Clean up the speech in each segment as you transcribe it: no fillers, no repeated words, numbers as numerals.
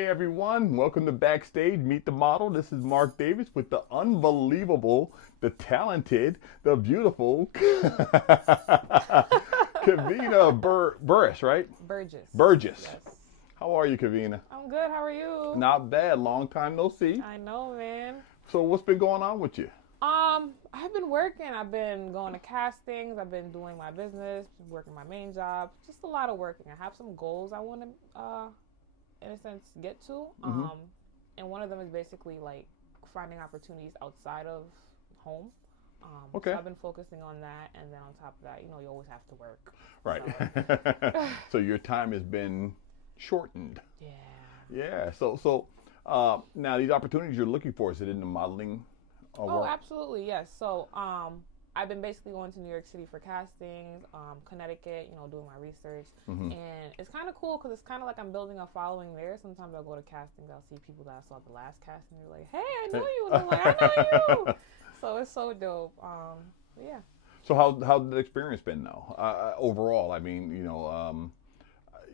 Hey everyone, welcome to Backstage. Meet the model. This is Mark Davis with the unbelievable, the talented, the beautiful Kevina Burgess, right? Burgess. Burgess. Yes. How are you, Kevina? I'm good. How are you? Not bad. Long time no see. I know, man. So what's been going on with you? I've been working. I've been going to castings. I've been doing my business, working my main job. Just a lot of working. I have some goals I want to, in a sense, get to. And one of them is basically like finding opportunities outside of home. Okay. So I've been focusing on that, and then on top of that, you always have to work. Right. So, So your time has been shortened. yeah. Yeah. So now these opportunities you're looking for, is it in the modeling Oh, work? absolutely, yes. So, I've been basically going to New York City for castings, Connecticut, doing my research. And it's kind of cool because it's kind of like I'm building a following there. Sometimes I'll go to castings, I'll see people that I saw at the last casting, they're like, hey, I know you. And I'm like, I know you. So it's so dope. Yeah. So how the experience been now overall? I mean,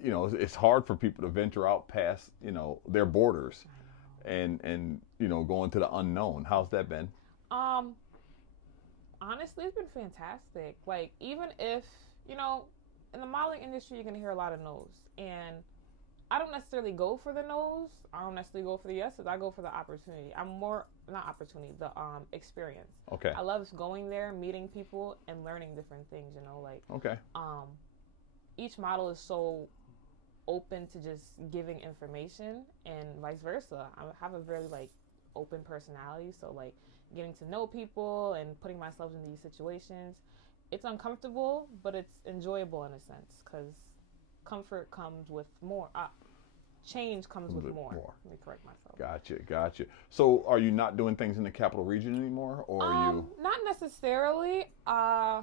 it's hard for people to venture out past their borders, and go into the unknown. How's that been? Honestly, it's been fantastic. Like, even if, in the modeling industry, you're going to hear a lot of no's. And I don't necessarily go for the no's. I don't necessarily go for the yeses. I go for the opportunity. I'm more, not opportunity, the experience. Okay. I love going there, meeting people, and learning different things, Okay. Each model is so open to just giving information and vice versa. I have a very, open personality. So, getting to know people and putting myself in these situations, it's uncomfortable, but it's enjoyable in a sense because comfort comes with more. Change comes with more. Let me correct myself. Gotcha. So are you not doing things in the capital region anymore, or are you? Not necessarily. I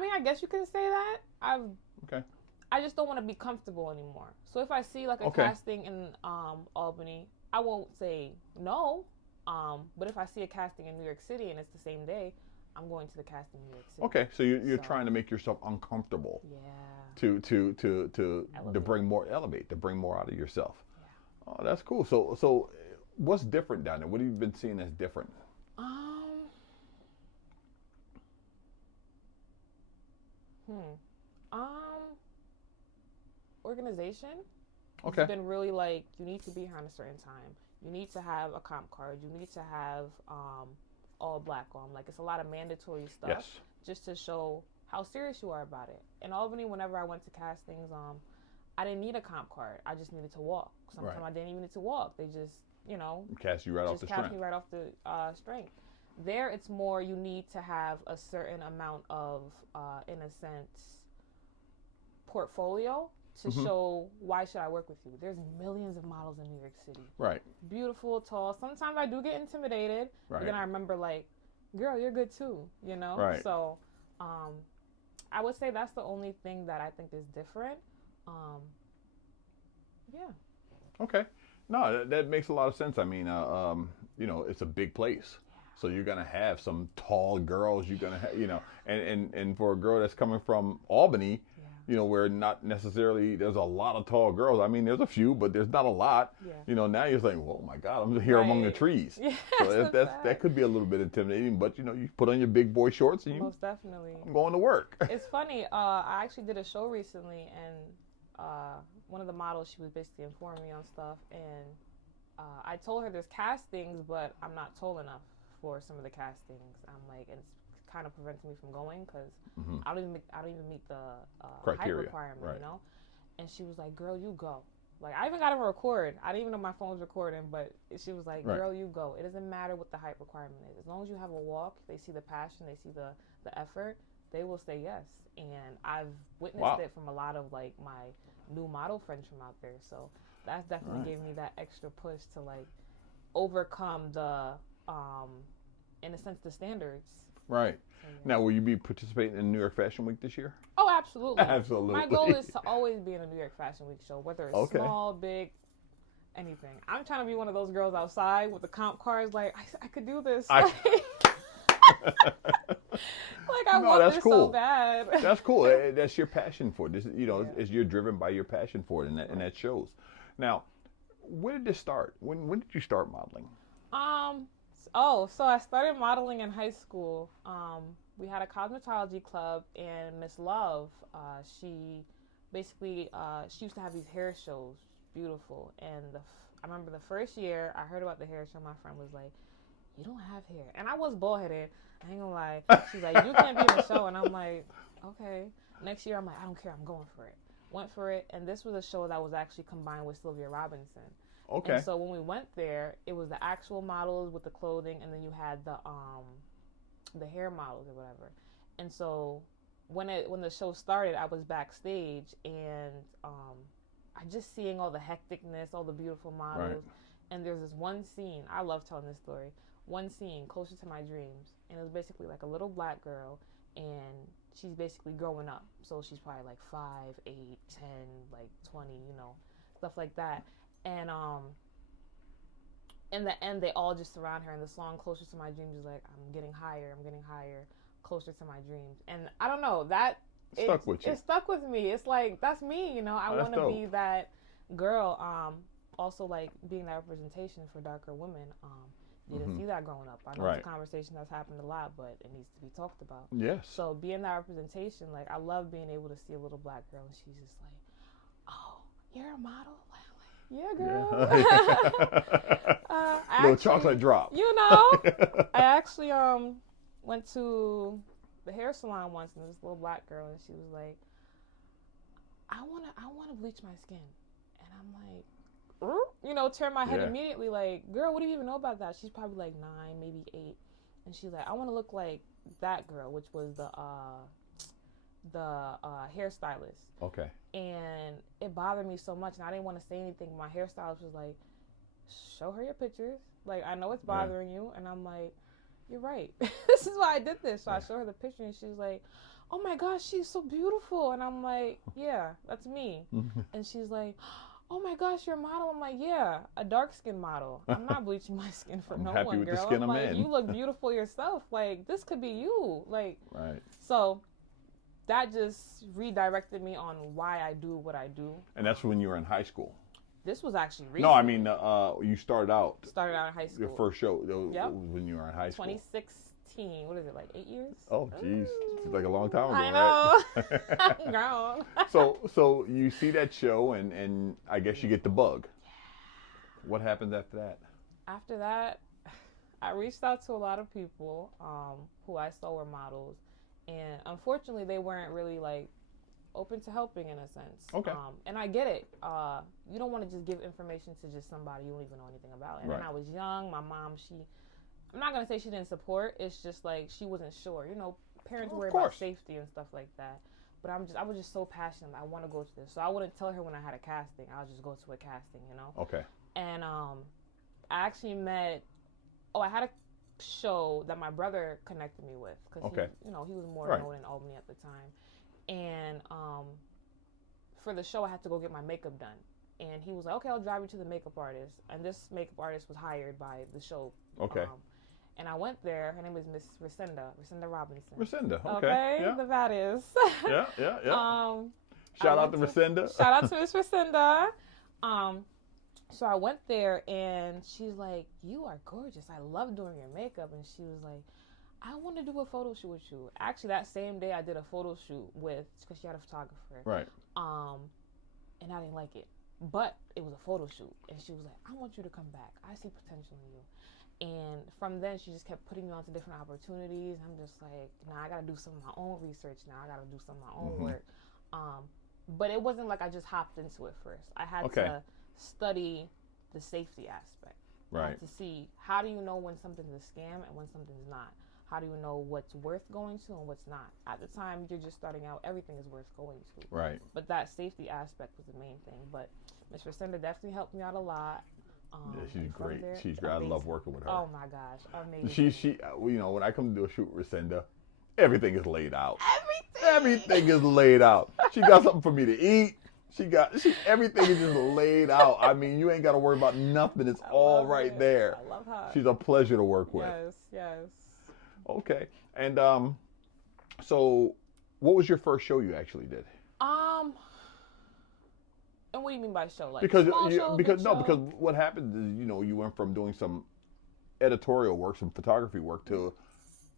mean, I guess you can say that. Okay. I just don't want to be comfortable anymore. So if I see a Okay. casting in Albany, I won't say no. But if I see a casting in New York City and it's the same day, I'm going to the casting in New York City. Okay, so you're trying to make yourself uncomfortable. Yeah. To bring more to bring more out of yourself. Yeah. Oh, that's cool. So what's different down there? What have you been seeing as different? Organization. Okay. It's been really you need to be here on a certain time. You need to have a comp card. You need to have all black on. It's a lot of mandatory stuff. Yes. Just to show how serious you are about it. In Albany, whenever I went to castings, I didn't need a comp card. I just needed to walk. Sometimes Right. I didn't even need to walk. They just, Cast you right off the cast strength. me right off the strength. There, it's more you need to have a certain amount of, in a sense, portfolio to show why should I work with you. There's millions of models in New York City. Right. Beautiful, tall. Sometimes I do get intimidated. Right. But then I remember girl, you're good too, Right. So I would say that's the only thing that I think is different. Yeah. Okay. No, that makes a lot of sense. I mean, it's a big place. So you're gonna have some tall girls. You're gonna have, and for a girl that's coming from Albany, where not necessarily there's a lot of tall girls. I mean, there's a few, but there's not a lot. Yeah. Now you're saying, oh my God, I'm here among the trees. Yeah, So that could be a little bit intimidating. But you put on your big boy shorts and most definitely. I'm going to work. It's funny. I actually did a show recently, and one of the models, she was basically informing me on stuff, and I told her there's castings, but I'm not told enough for some of the castings. I'm and it's kind of preventing me from going because I don't even meet the height requirement, right. And she was like, "Girl, you go." I even got him a record. I didn't even know my phone was recording, but she was like, "Girl, you go. It doesn't matter what the height requirement is. As long as you have a walk, they see the passion, they see the effort, they will say yes." And I've witnessed it from a lot of my new model friends from out there. So that's definitely gave me that extra push to overcome the in a sense the standards. Right. Now, will you be participating in New York Fashion Week this year? Oh, absolutely. Absolutely. My goal is to always be in a New York Fashion Week show, whether it's small, big, anything. I'm trying to be one of those girls outside with the comp cards. I could do this. I want this so bad. That's cool. That's your passion for it. This, you're driven by your passion for it, and that shows. Now, When did this start? When did you start modeling? Um. So I started modeling in high school. We had a cosmetology club, and Miss Love, she basically she used to have these hair shows, beautiful. And I remember the first year I heard about the hair show. My friend was like, "You don't have hair," and I was bald headed. I ain't gonna lie. She's like, "You can't be in the show," and I'm like, "Okay." Next year, I'm like, "I don't care. I'm going for it." Went for it, and this was a show that was actually combined with Sylvia Robinson. Okay. And so when we went there, it was the actual models with the clothing, and then you had the hair models or whatever. And so when the show started, I was backstage, and I just seeing all the hecticness, all the beautiful models. Right. And there's this one scene. I love telling this story. One scene, Closer to My Dreams, and it was basically like a little black girl, and she's basically growing up. So she's probably like 5, 8, 10, like 20, stuff like that. And in the end, they all just surround her. And the song "Closer to My Dreams" is like, "I'm getting higher, closer to my dreams." And I don't know, that Stuck with you. It stuck with me. It's like, that's me. I want to be that girl. Also, like, being that representation for darker women. Didn't see that growing up. I know it's a conversation that's happened a lot, but it needs to be talked about. Yes. So being that representation, like, I love being able to see a little black girl, and she's just like, "Oh, you're a model." Yeah, girl. Yeah. Little chocolate drop. I actually went to the hair salon once, and this little black girl, and she was like, I wanna bleach my skin. And I'm like, turn my head immediately, like, "Girl, what do you even know about that?" She's probably like 9, maybe 8. And she's like, "I want to look like that girl," which was the hairstylist. Okay. And it bothered me so much, and I didn't want to say anything. My hairstylist was like, "Show her your pictures. Like, I know it's bothering you." And I'm like, "You're right." This is why I did this. So I showed her the picture, and she's like, "Oh my gosh, she's so beautiful." And I'm like, "Yeah, that's me." And she's like, "Oh my gosh, you're a model." I'm like, "Yeah, a dark skin model. I'm not bleaching my skin for no happy one, with girl." the skin I'm I'm like, in. "You look beautiful yourself. Like, this could be you." Like, right. So that just redirected me on why I do what I do. And that's when you were in high school. This was actually recent. No, I mean, you started out in high school. Your first show was when you were in high school. 2016. What is it, like 8 years? Oh, geez. It's like a long time ago, I know. right? I'm grown. So you see that show, and I guess you get the bug. What happens after that? After that, I reached out to a lot of people who I saw were models. And unfortunately, they weren't really, like, open to helping, in a sense. Okay. And I get it. You don't want to just give information to just somebody you don't even know anything about. And then I was young. My mom, I'm not going to say she didn't support. It's just like she wasn't sure. Parents worry about safety and stuff like that. But I was just so passionate. I want to go to this. So I wouldn't tell her when I had a casting. I'll just go to a casting, Okay. And I actually I had a show that my brother connected me with, because he was more known in Albany at the time. And for the show, I had to go get my makeup done. And he was like, "Okay, I'll drive you to the makeup artist." And this makeup artist was hired by the show. Okay. And I went there. Her name is Miss Resenda Robinson. Resenda, okay. Yeah. The baddest. Yeah. Shout out to Resenda. Shout out to Miss Resenda. So I went there, and she's like, "You are gorgeous. I love doing your makeup." And she was like, "I want to do a photo shoot with you." Actually, that same day, I did a photo shoot because she had a photographer. Right. And I didn't like it. But it was a photo shoot. And she was like, "I want you to come back. I see potential in you." And from then, she just kept putting me on to different opportunities. I'm just like, I got to do some of my own research now. I got to do some of my own work. But it wasn't like I just hopped into it first. I had to study the safety aspect. Right. To see, how do you know when something's a scam and when something's not? How do you know what's worth going to and what's not? At the time, you're just starting out, everything is worth going to. Right. But that safety aspect was the main thing. But Ms. Resenda definitely helped me out a lot. Yeah, she's great. She's great. I love working with her. Oh my gosh, amazing. She when I come to do a shoot with Resenda, everything is laid out. Everything. Everything is laid out. She got something for me to eat. Everything is just laid out. I mean, you ain't got to worry about nothing. It's all right there. I love her. She's a pleasure to work with. Yes. Okay. And so what was your first show you actually did? And what do you mean by show? Like Because small show, big show? because what happened is, you know, you went from doing some editorial work, some photography work, to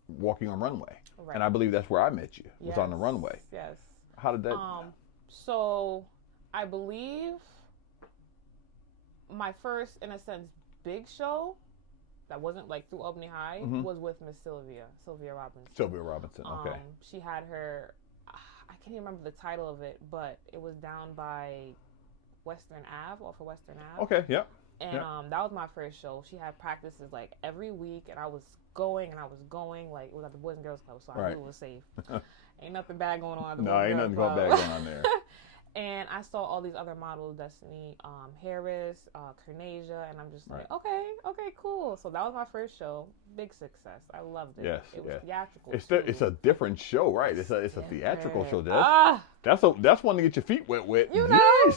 walking on runway. Right. And I believe that's where I met you. Was Yes. on the runway. Yes. How did that? So I believe my first, in a sense, big show that wasn't like through Albany High was with Miss Sylvia Robinson. Sylvia Robinson. Okay. She had her. I can't even remember the title of it, but it was down by Western Ave, off of Western Ave. Okay. Yep. And that was my first show. She had practices like every week, and I was going. Like it was at the Boys and Girls Club, so I knew it was safe. Ain't nothing bad going on at the Boys and Girls Club. No, ain't nothing bad going on there. And I saw all these other models, Destiny Harris, Carnasia, and I'm just like, okay, cool. So that was my first show. Big success. I loved it. Yes, it was theatrical. It's a different show, right? It's a theatrical show. That's one to get your feet wet with. You know,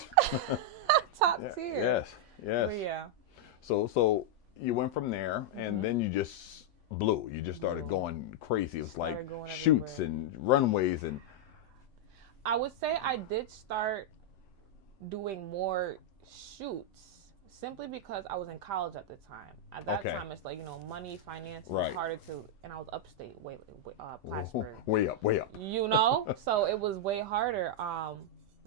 top tier. Yes. But yeah. So you went from there, and then you just blew. You just started going crazy. It was like shoots and runways and. I would say I did start doing more shoots simply because I was in college at the time. At that time, it's like, you know, money, finance, was harder to, and I was upstate, Plattsburgh. Way up. You know? So it was way harder. Not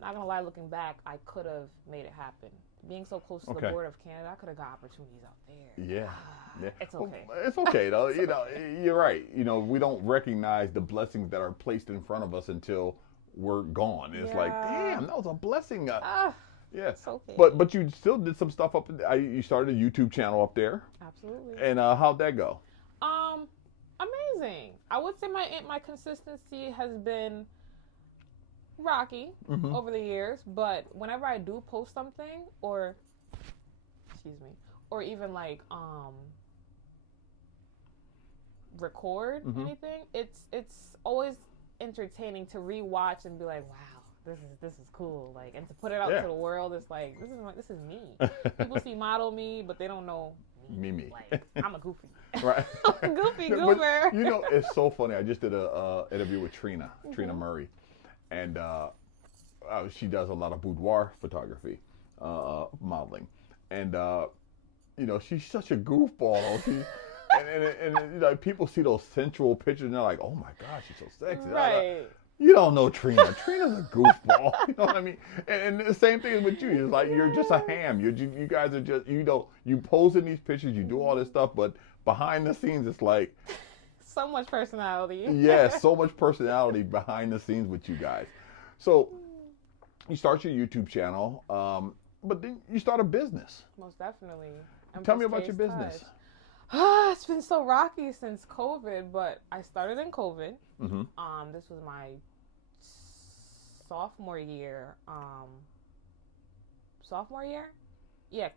gonna lie, looking back, I could have made it happen. Being so close to the border of Canada, I could have got opportunities out there. Yeah. It's okay. Well, it's okay, though. You know, you're right. You know, we don't recognize the blessings that are placed in front of us until we're gone. It's like, damn, that was a blessing. It's okay. But you still did some stuff up. You started a YouTube channel up there. Absolutely. And how'd that go? Amazing. I would say my consistency has been rocky over the years, but whenever I do post something or even like record anything, it's always entertaining to rewatch and be like, wow, this is cool, like, and to put it out to the world. It's like, this is me. People see model me, but they don't know me. Like, I'm a goofy. Right. I'm a goofy goober. You know, it's so funny. I just did a interview with Trina Murray, and she does a lot of boudoir photography, modeling, and you know, she's such a goofball. And you know, people see those sensual pictures and they're like, oh my gosh, she's so sexy. Right. You don't know Trina. Trina's a goofball. You know what I mean? And the same thing with you. It's like, you're just a ham. You guys are just, you know, you pose in these pictures, you do all this stuff, but behind the scenes, it's like. So much personality. Yes, so much personality behind the scenes with you guys. So you start your YouTube channel, but then you start a business. Most definitely. Tell me about your business. It's been so rocky since COVID, but I started in COVID. This was my sophomore year. Yeah,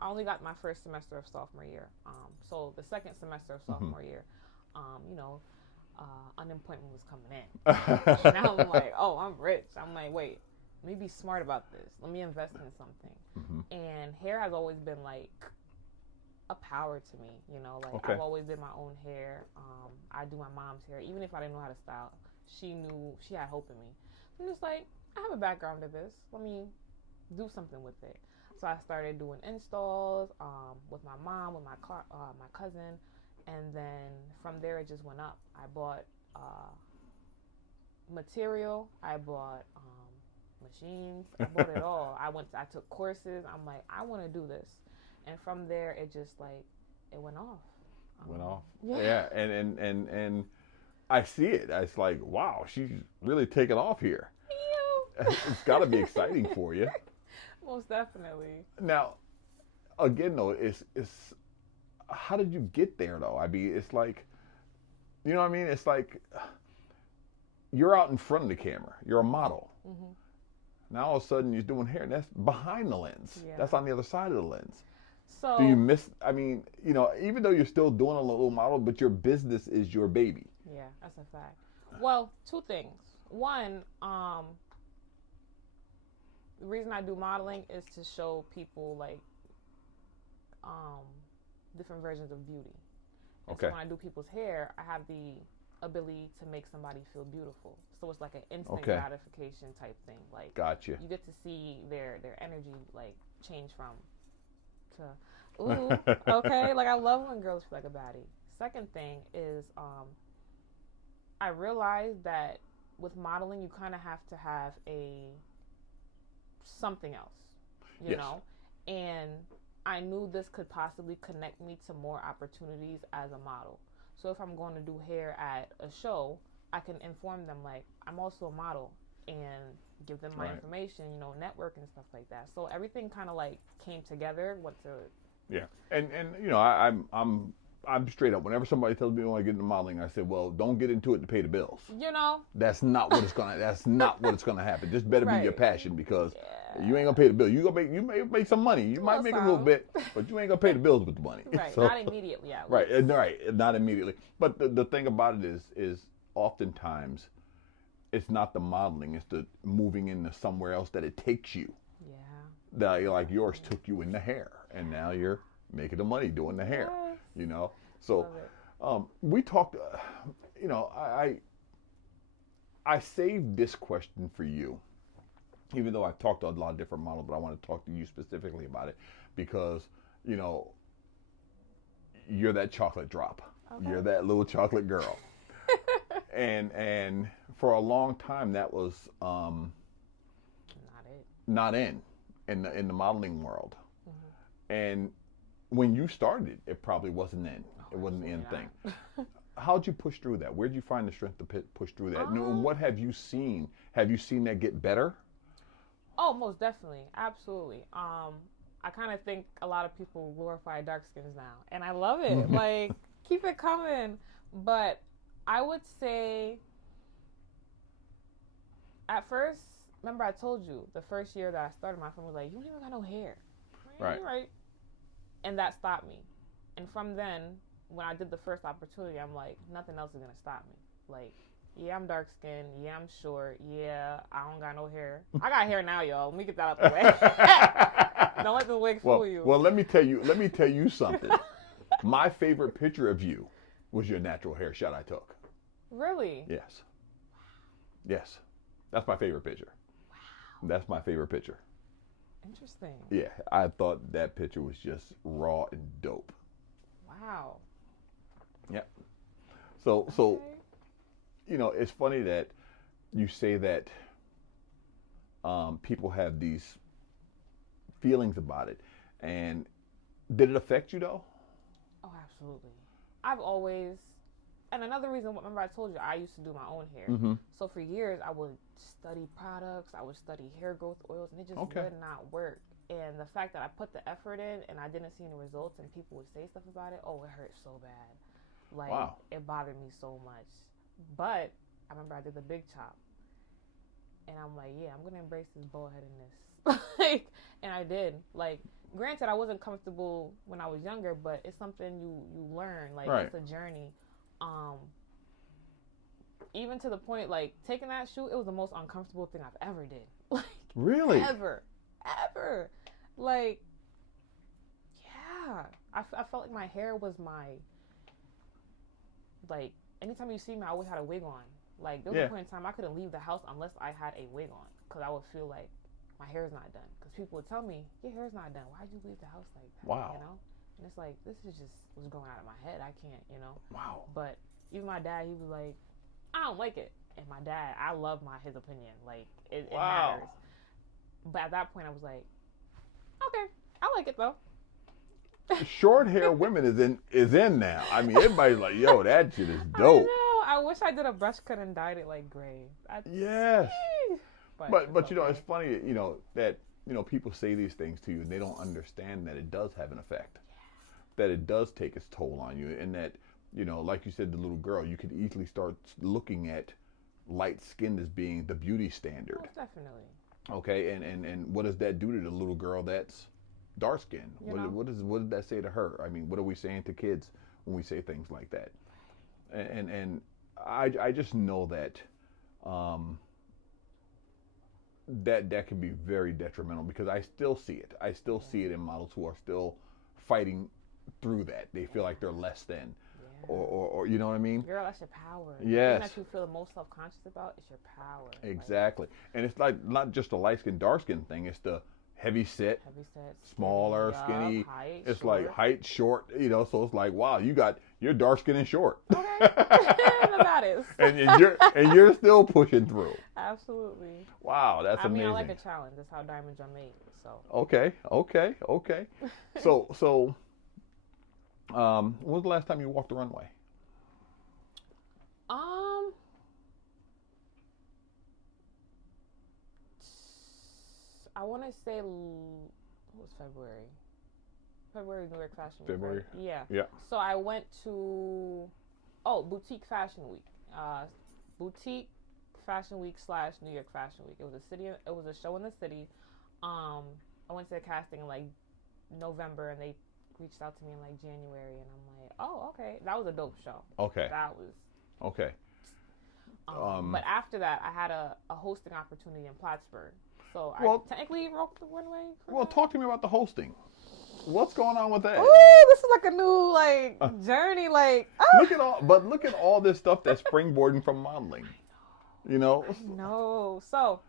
I only got my first semester of sophomore year. So the second semester of sophomore year, you know, unemployment was coming in. Now I'm like, oh, I'm rich. I'm like, wait, let me be smart about this. Let me invest in something. And hair has always been like a power to me, you know, like I've always did my own hair. I do my mom's hair, even if I didn't know how to style. She had hope in me. I'm just like, I have a background in this. Let me do something with it. So I started doing installs with my mom, with my cousin, and then from there it just went up. I bought material. I bought machines. I bought it all. I took courses. I'm like, I want to do this. And from there, it just like, it went off. Yeah. And I see it. It's like, wow, she's really taking off here. It's got to be exciting for you. Most definitely. Now, again, though, it's how did you get there, though? I mean, it's like, you know what I mean? It's like, you're out in front of the camera. You're a model. Now, all of a sudden, you're doing hair, and that's behind the lens. Yeah. That's on the other side of the lens. So, do you miss, I mean, you know, even though you're still doing a little model, but your business is your baby. Yeah, that's a fact. Well, two things. One, the reason I do modeling is to show people like different versions of beauty. And so when I do people's hair, I have the ability to make somebody feel beautiful. So it's like an instant Okay. gratification type thing. Like Gotcha. you get to see their energy like change from to ooh, okay. Like I love when girls feel like a baddie. Second thing is I realized that with modeling you kind of have to have a something else, you Yes. know? And I knew this could possibly connect me to more opportunities as a model. So if I'm going to do hair at a show, I can inform them like I'm also a model and give them my Right. information, you know, network and stuff like that. So everything kind of like came together. Went to Yeah, and you know, I'm straight up. Whenever somebody tells me I want to get into modeling, I say, well, don't get into it to pay the bills. you know, That's not what it's gonna. That's not what it's gonna happen. This better be your Right. passion because Yeah. you ain't gonna pay the bill. You may make some money. You might make a little some. bit, but you ain't gonna pay the bills with the money. right, So- not immediately. At right, least. right, not immediately. But the thing about it is oftentimes it's not the modeling. It's the moving into somewhere else that it takes you. Yeah. That like yours took you in the hair, and now you're making the money doing the hair. Yes. You know, so Love it. we talked. You know, I saved this question for you, even though I've talked to a lot of different models, but I want to talk to you specifically about it because you know you're that chocolate drop. Okay. You're that little chocolate girl, and for a long time that was Not it. not in the modeling world, and when you started, it probably wasn't in. It wasn't the end thing. How'd you push through that? Where'd you find the strength to push through that? And what have you seen? Have you seen that get better? Oh, most definitely, absolutely. I kind of think a lot of people glorify dark skins now, and I love it. Like, keep it coming. But I would say, at first, remember I told you the first year that I started, my friend was like, "You don't even got no hair." Right. Right. And that stopped me. And from then, when I did the first opportunity, I'm like, nothing else is gonna stop me. Like, yeah, I'm dark skinned. Yeah, I'm short. Yeah, I don't got no hair. I got hair now, y'all. Let me get that out the way. Don't let the wig fool you. Well, let me tell you something. My favorite picture of you was your natural hair shot I took. Really? Yes. Yes. That's my favorite picture. Wow. That's my favorite picture. Interesting. Yeah, I thought that picture was just raw and dope. Wow. Yep. So Okay. you know, it's funny that you say that people have these feelings about it. And did it affect you though? Oh, absolutely. I've always, and another reason, remember I told you I used to do my own hair. Mm-hmm. So for years I would study products, I would study hair growth oils, and it just would not work. And the fact that I put the effort in and I didn't see any results and people would say stuff about it, oh, it hurt so bad. Like, wow. It bothered me so much. But I remember I did the big chop. And I'm like, yeah, I'm going to embrace this bald headedness. Like, and I did. Like, granted, I wasn't comfortable when I was younger, but it's something you learn. Like, right. It's a journey. Even to the point, like, taking that shoot, it was the most uncomfortable thing I've ever did. Like, really? Ever. Like, yeah. I felt like my hair was like, anytime you see me, I always had a wig on. Like, there was a point in time I couldn't leave the house unless I had a wig on. Because I would feel like my hair's not done. Because people would tell me, your hair's not done. Why'd you leave the house like that? Wow. You know? And it's like, this is just what's going out of my head. I can't, you know? Wow. But even my dad, he was like, I don't like it. And my dad, I love his opinion. Like, it matters. But at that point, I was like, okay, I like it though. Short hair women is in now. I mean, everybody's like, yo, that shit is dope. I know. I wish I did a brush cut and dyed it like gray. Yes. But you know, okay. it's funny, you know, that, you know, people say these things to you and they don't understand that it does have an effect. That it does take its toll on you, and that, you know, like you said, the little girl, you could easily start looking at light skin as being the beauty standard. Most definitely. Okay, and what does that do to the little girl that's dark skinned? What did that say to her? I mean, what are we saying to kids when we say things like that? And I just know that that can be very detrimental, because I still see it. I still see it in models who are still fighting through that. They feel like they're less than. or you know what I mean? Girl, that's your power. The thing Yes. that you feel the most self-conscious about is your power. Exactly. And it's like not just a light skin, dark skin thing. It's the heavy set, Heavy set, smaller, skinny, skinny. height, It's short. like height, short. So it's like, wow, you're dark skin and short. Okay, that is. and you're still pushing through. Absolutely. Wow, that's amazing. I like a challenge. That's how diamonds are made. So. Okay. So, when was the last time you walked the runway? I want to say it was February. February New York Fashion Week. February. Right? Yeah. Yeah. So I went to Boutique Fashion Week. Boutique Fashion Week / New York Fashion Week. It was a show in the city. I went to the casting in like November, and they reached out to me in like January, and I'm like, oh, okay, that was a dope show. Okay. That was okay. But after that, I had a hosting opportunity in Plattsburgh. So I technically walked the runway. Well, talk to me about the hosting. What's going on with that? Ooh, this is like a new journey. Look at all this stuff that's springboarding from modeling. No. So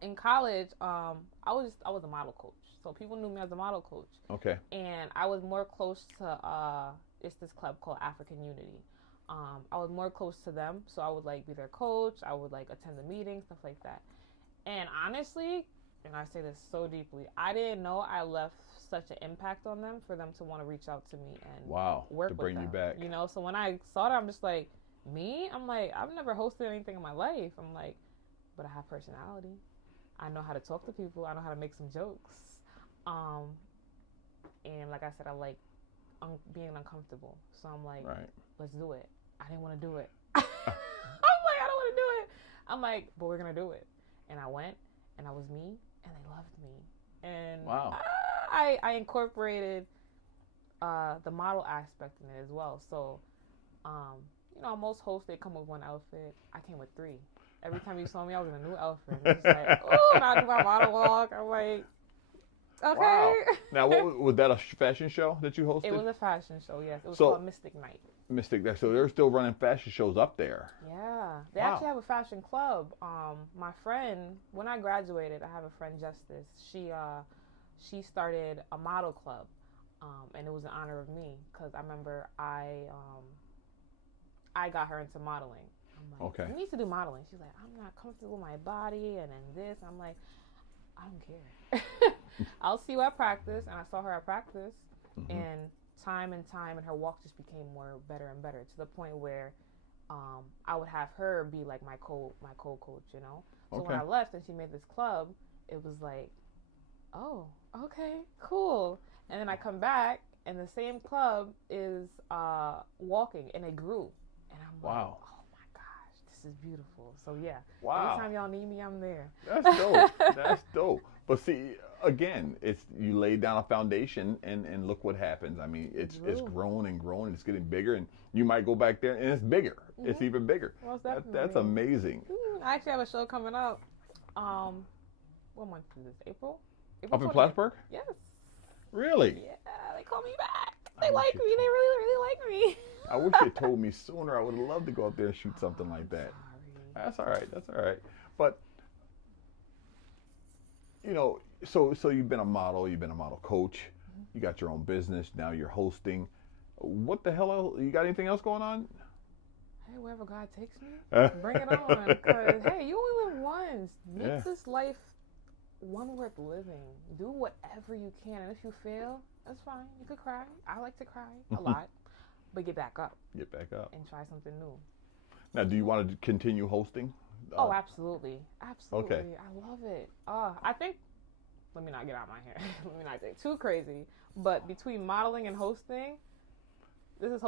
in college, I was a model coach. So people knew me as a model coach. Okay. And I was more close to it's this club called African Unity. I was more close to them, so I would like be their coach. I would like attend the meetings, stuff like that. And honestly, and I say this so deeply, I didn't know I left such an impact on them for them to want to reach out to me and work with them. To bring you back. So when I saw that, I'm just like, me? I'm like, I've never hosted anything in my life. I'm like, but I have personality. I know how to talk to people. I know how to make some jokes. And like I said, I like being uncomfortable. So I'm like, let's do it. I didn't want to do it. I'm like, I don't want to do it. I'm like, but we're going to do it. And I went, and I was me, and they loved me. And wow. I incorporated the model aspect in it as well. So, most hosts, they come with one outfit. I came with 3. Every time you saw me, I was in a new outfit. It's like, oh, now I do my model walk. I'm like, okay. Wow. Now, was that a fashion show that you hosted? It was a fashion show, yes. It was called Mystic Night. So they're still running fashion shows up there. Yeah. They actually have a fashion club. My friend, when I graduated, I have a friend, Justice. She started a model club, and it was in honor of me because I remember I got her into modeling. I'm like, you need to do modeling. She's like, I'm not comfortable with my body, and then this. I'm like, I don't care. I'll see you at practice, and I saw her at practice, and time, and her walk just became better and better to the point where I would have her be like my co-coach, So when I left and she made this club, it was like, oh, okay, cool. And then I come back and the same club is walking, and it grew. And I'm like, oh my gosh, this is beautiful. So yeah, anytime y'all need me, I'm there. That's dope. That's dope. But see, again, it's you lay down a foundation and look what happens. I mean, it's grown and grown. It's getting bigger, and you might go back there and it's bigger. It's even bigger. That's amazing. I actually have a show coming up. What month is this? April up in Plattsburgh? Yes. Really? Yeah, they call me back. They like me. They really, really like me. I wish they told me sooner. I would have loved to go up there and shoot something like that. Sorry. That's all right. But so you've been a model, you've been a model coach, you got your own business, now you're hosting. What the hell else? You got anything else going on? Hey, wherever God takes me, bring it on. Because, hey, you only live once. Make this life one worth living. Do whatever you can. And if you fail, that's fine. You could cry. I like to cry a lot. But get back up. Get back up. And try something new. Now, do you want to continue hosting? Oh, absolutely. Absolutely. Okay. I love it. I think, let me not get out my hair. Let me not get too crazy. But between modeling and hosting, this is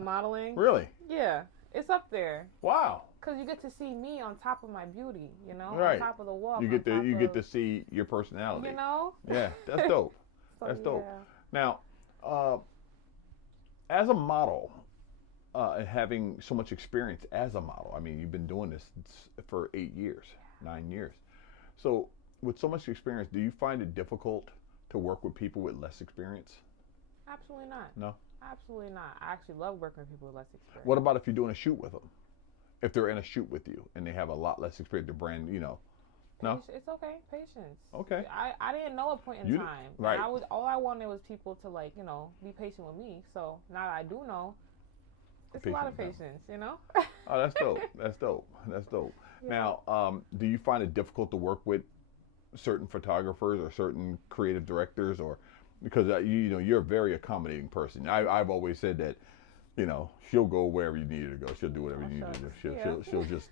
modeling. Really? Yeah. It's up there. Wow. Because you get to see me on top of my beauty, right. On top of the walk. You get to see your personality. Yeah, that's dope. That's dope. Now, as a model, having so much experience as a model, I mean, you've been doing this for 8 years, 9 years. So, with so much experience, do you find it difficult to work with people with less experience? Absolutely not. No. Absolutely not. I actually love working with people with less experience. What about if you're doing a shoot with them? If they're in a shoot with you and they have a lot less experience, they're brand, no. It's okay. Patience. Okay. I didn't know a point in time. Right. And all I wanted was people to be patient with me. So now that I do know, it's a lot of patience, Oh, that's dope. That's dope. That's dope. Yeah. Now, do you find it difficult to work with certain photographers or certain creative directors, or because you're a very accommodating person? I've always said that, she'll go wherever you need her to go. She'll do whatever you need her to do. She'll just,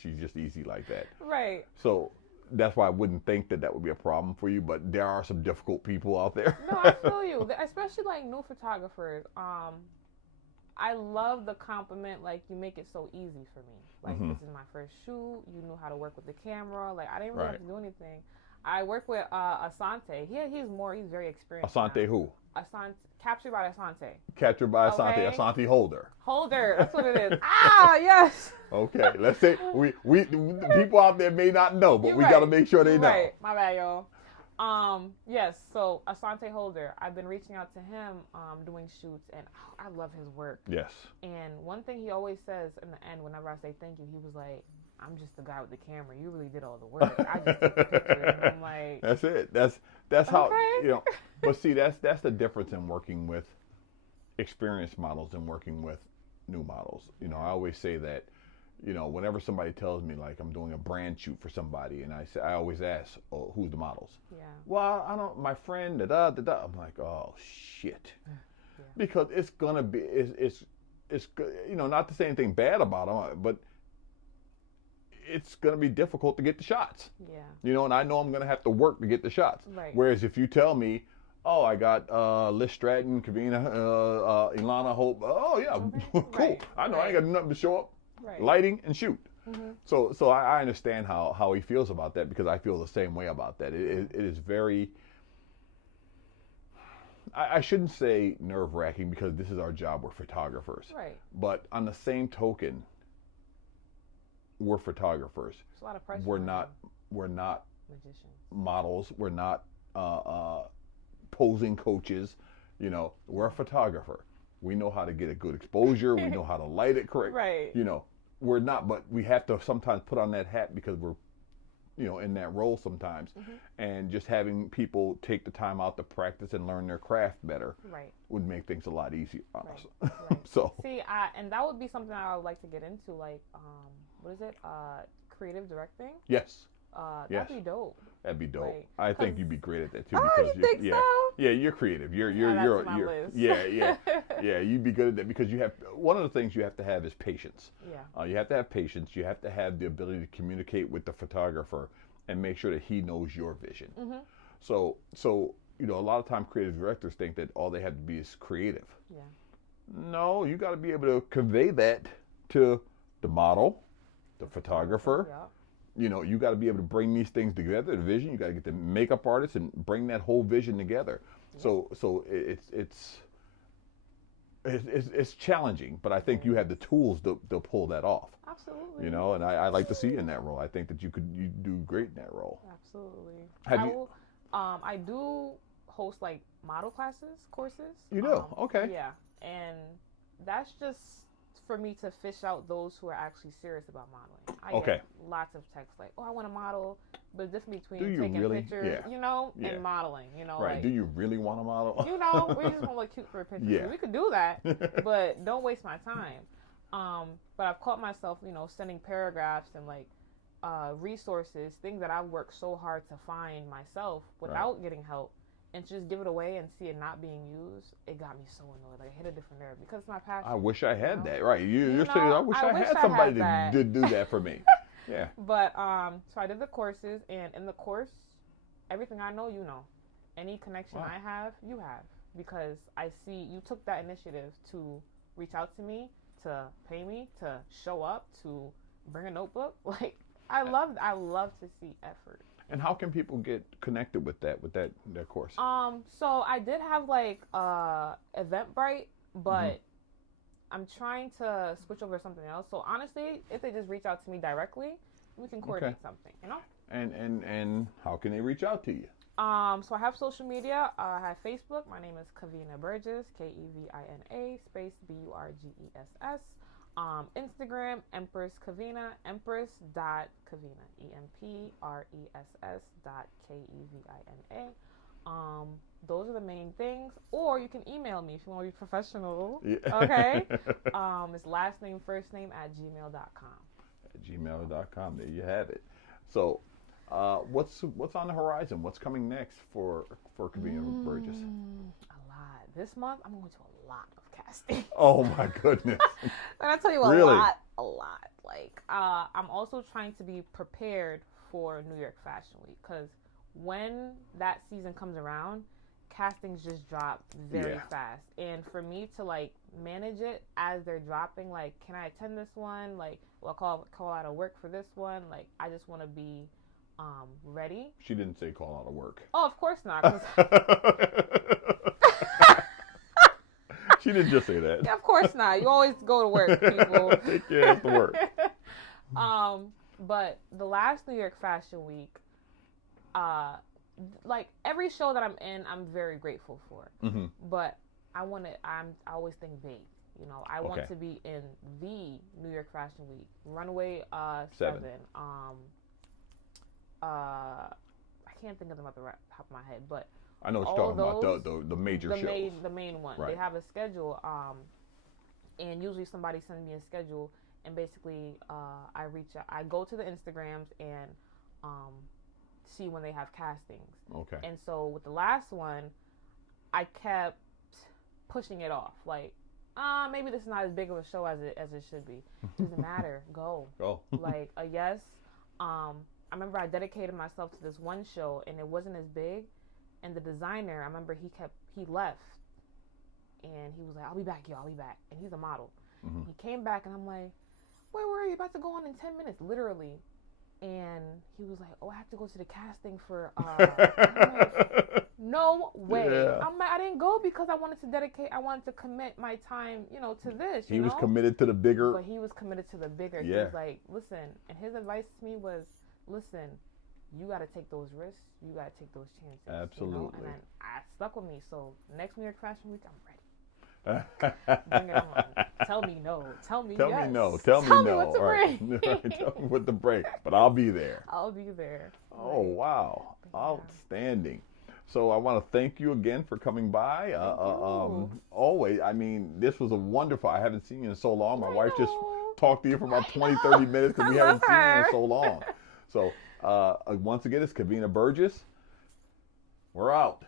she's just easy like that. Right. So that's why I wouldn't think that would be a problem for you, but there are some difficult people out there. No, I feel you. Especially like new photographers. I love the compliment, like, you make it so easy for me. Like, this is my first shoot. You knew how to work with the camera. Like, I didn't really have to do anything. I work with Asante. He's very experienced. Asante now. who? Asante, captured by Asante. Captured by Asante. Okay. Asante Holder. Holder, that's what it is. Yes. Okay, let's say we people out there may not know, but we got to make sure they know. Right, my bad, y'all. Yes, so Asante Holder, I've been reaching out to him, doing shoots, and I love his work. Yes. And one thing he always says in the end, whenever I say thank you, he was like, I'm just the guy with the camera. You really did all the work. I just took the pictures. And I'm like, that's it. That's how, but see, that's the difference in working with experienced models and working with new models. I always say that, whenever somebody tells me, like, I'm doing a brand shoot for somebody, and I always ask, oh, who's the models? Yeah. Well, I don't, my friend, da-da. I'm like, oh, shit. Yeah. Because it's going to be, it's not to say anything bad about them, but it's going to be difficult to get the shots. Yeah. And I know I'm going to have to work to get the shots. Right. Whereas if you tell me, oh, I got Liz Stratton, Kevina, Ilana Hope, oh, yeah, cool. Right. I know I ain't got nothing to show up. Right. Lighting and shoot. So I understand how he feels about that, because I feel the same way about that. It is very, I shouldn't say nerve-wracking, because this is our job. We're photographers. Right. But on the same token, we're photographers. There's a lot of pressure. We're not magicians. Models. We're not posing coaches. We're a photographer. We know how to get a good exposure. We know how to light it correct. Right. We're not, but we have to sometimes put on that hat, because we're, in that role sometimes. And just having people take the time out to practice and learn their craft better would make things a lot easier on us. Right. So. See, and that would be something I would like to get into, like, what is it? Creative directing? Yes. That'd be dope. That'd be dope. Right. I think you'd be great at that too. Oh, because you think so? Yeah, you're creative. You're yeah. You'd be good at that, because you have, one of the things you have to have is patience. Yeah. You have to have patience. You have to have the ability to communicate with the photographer and make sure that he knows your vision. So a lot of times creative directors think that all they have to be is creative. Yeah. No, you got to be able to convey that to the model, the photographer. Yeah. You got to be able to bring these things together, the vision. You got to get the makeup artist and bring that whole vision together. Yeah. So it's challenging, but I think you have the tools to pull that off. Absolutely. And I like to see you in that role. I think that you do great in that role. Absolutely. I do host, like, model courses. You do? Okay. Yeah, and that's just for me to fish out those who are actually serious about modeling. I get lots of texts like, oh, I want to model, but the difference between taking pictures, and modeling, Right. Like, do you really want to model? We just want to look cute for a picture. Yeah. We could do that, but don't waste my time. But I've caught myself, sending paragraphs and, like, resources, things that I've worked so hard to find myself without getting help, and to just give it away and see it not being used. It got me so annoyed. Like, it hit a different nerve, because it's my passion. I wish I had that. Right. You're saying, I wish I had somebody to do that for me. Yeah. But so I did the courses, and in the course, everything I know, any connection I have, you have, because I see you took that initiative to reach out to me, to pay me, to show up, to bring a notebook. Like, I love to see effort. And how can people get connected with that course? So I did have, like, Eventbrite, but I'm trying to switch over to something else. So honestly, if they just reach out to me directly, we can coordinate something, And how can they reach out to you? So I have social media. I have Facebook. My name is Kevina Burgess, Kevina space Burgess. Instagram, Empress Kevina, Empress.Kevina, EMPRESS.KEVINA. Those are the main things. Or you can email me if you want to be professional. Yeah. Okay. It's last name, first name @gmail.com. At gmail.com. There you have it. So, what's on the horizon? What's coming next for Kevina Burgess? A lot. This month, I'm going to a lot of casting. Oh my goodness! And I tell you Really? a lot. Like, I'm also trying to be prepared for New York Fashion Week because when that season comes around, castings just drop very fast. And for me to like manage it as they're dropping, like, can I attend this one? Like, well, call out of work for this one. Like, I just want to be ready. She didn't say call out of work. Oh, of course not. 'Cause She didn't just say that. yeah, of course not. You always go to work, people. Take your ass to work. But the last New York Fashion Week, like every show that I'm in, I'm very grateful for. Mm-hmm. But I always think big. You know, I want to be in the New York Fashion Week, Runway 7. I can't think of them at the top of my head, but I know what you're talking about, the major shows. The main one. Right. They have a schedule, and usually somebody sends me a schedule, and basically I reach out. I go to the Instagrams and see when they have castings. Okay. And so with the last one, I kept pushing it off. Like, maybe this is not as big of a show as it should be. Doesn't matter. Go. Like a yes. I remember I dedicated myself to this one show, and it wasn't as big. And the designer, I remember he left, and he was like, I'll be back, y'all, I'll be back. And he's a model. Mm-hmm. He came back, and I'm like, where were you? About to go on in 10 minutes, literally. And he was like, oh, I have to go to the casting for, I'm like, no way. Yeah. I'm like, I didn't go because I wanted to commit my time, to this. He was committed to the bigger. But he was committed to the bigger. Yeah. He was like, listen, and his advice to me was, listen, you got to take those risks. You got to take those chances. Absolutely. And then I stuck with me. So next New York Fashion Week, I'm ready. Bring it on. Tell me no. Tell me yes. Tell me no. Tell me no. What to bring. Right. Tell me what to bring. But I'll be there. I'll be there. Oh, wow. Outstanding. So I want to thank you again for coming by. Always. I mean, this was a wonderful. I haven't seen you in so long. My wife just talked to you for about 20, 30 minutes because we haven't seen you in so long. So once again, it's Kevina Burgess. We're out.